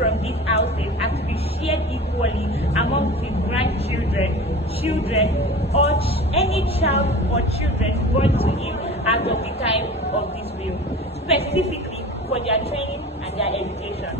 from these houses are to be shared equally among his grandchildren, children, or any child or children born to him as of the time of this will, specifically for their training and their education.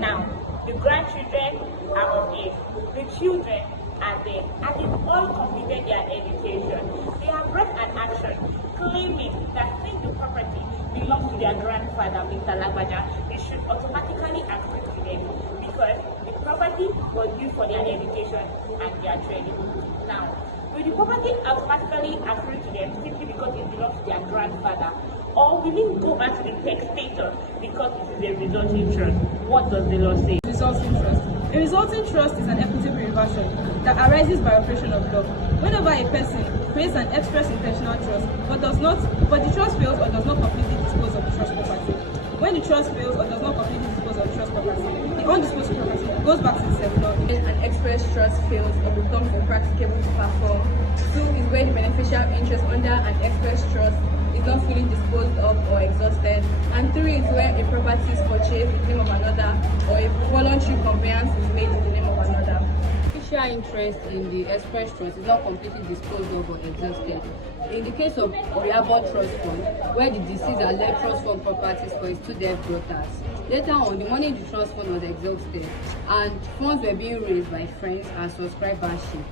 Now, the grandchildren are of age, the children are there, and they've all completed their education. They have brought an action claiming that since the property belongs to their grandfather, Mr. Lagbaja, they should automatically accrue to them because the property was used for their education and their training. Now, will the property automatically accrue to them simply because it belongs to their grandfather? Or will it go back to the testator because it is a resulting trust? What does the law say? Resulting trust. A resulting trust is an equitable reversion that arises by operation of law. Whenever a person creates an express intentional trust but the trust fails or does not completely dispose of the trust property. When the trust fails or does not completely dispose of the trust property, the undisposed property goes back to the settlor. When an express trust fails or becomes impracticable to perform, 2 is where the beneficial interest under an express trust is not fully disposed of or exhausted, and 3 is where a property is purchased in the name of another or a voluntary conveyance is made in the name of another. Beneficial interest in the express trust is not completely disposed of or exhausted. In the case of Oriabo Trust Fund, where the deceased had left trust fund properties for his 2 dead daughters, later on the money in the trust fund was exhausted and funds were being raised by friends and subscribership.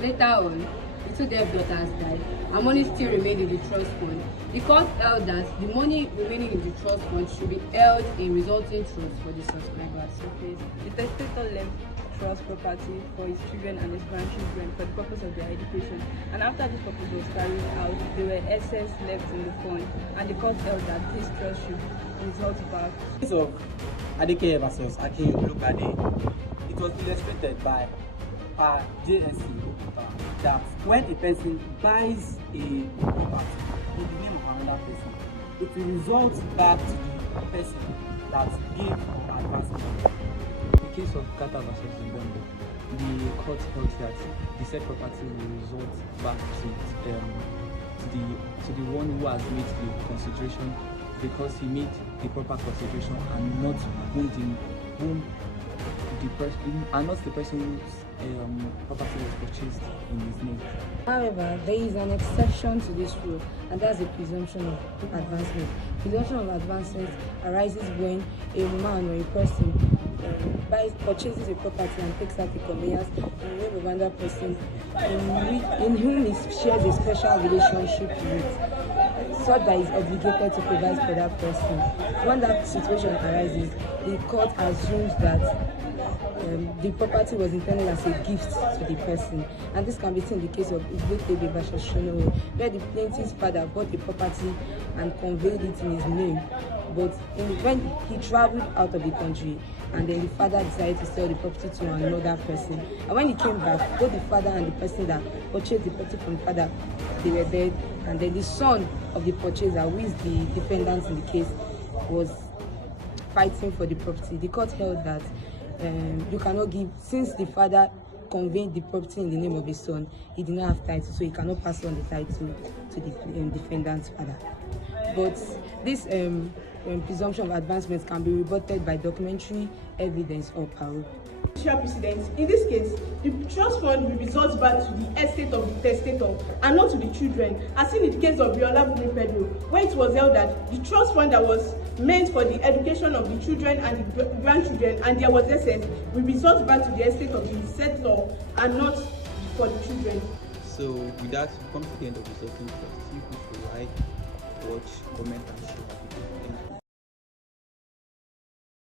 Later on, the 2 dead daughters died and money still remained in the trust fund. The court held that the money remaining in the trust fund should be held in resulting trust for the subscribers. The testator left trust property for his children and his grandchildren for the purpose of their education, and after this purpose was carried out, there were excess left in the fund, and the court held that this trust should result back. In the case of Adeke versus Ake Olukade, it was illustrated by JSC that when a person buys a property in the name of another person, it will result back to the person that gave or advanced it. In the case of Kata versus Zimbabwe, the court held that the said property will result back to the one who has made the consideration because he made the proper consideration and not the person whose property was purchased in his name. However, there is an exception to this rule, and that's the presumption of advancement. Presumption of advancement arises when a man or a person purchases a property and takes out the conveyance in the name of another person in whom he shares a special relationship with, so that is obligated to provide for that person. When that situation arises, the court assumes that the property was intended as a gift to the person, and this can be seen in the case of Igbetebe versus Shonowo, where the plaintiff's father bought the property and conveyed it in his name, but when he traveled out of the country, and then the father decided to sell the property to another person, and when he came back, both the father and the person that purchased the property from the father, they were dead, and then the son of the purchaser, who is the defendant in the case, was fighting for the property. The court held that you cannot give, since the father conveyed the property in the name of his son, he did not have title, so he cannot pass on the title to the defendant's father. But this presumption of advancement can be rebutted by documentary evidence or parole. Precedents. In this case, the trust fund will result back to the estate of the testator and not to the children, as in the case of Biola Bumi Pedro, where it was held that the trust fund that was meant for the education of the children and the grandchildren, and there was excess, will result back to the estate of the settlor and not for the children. So with that, we come to the end of the second class. You could like, watch, comment, and share.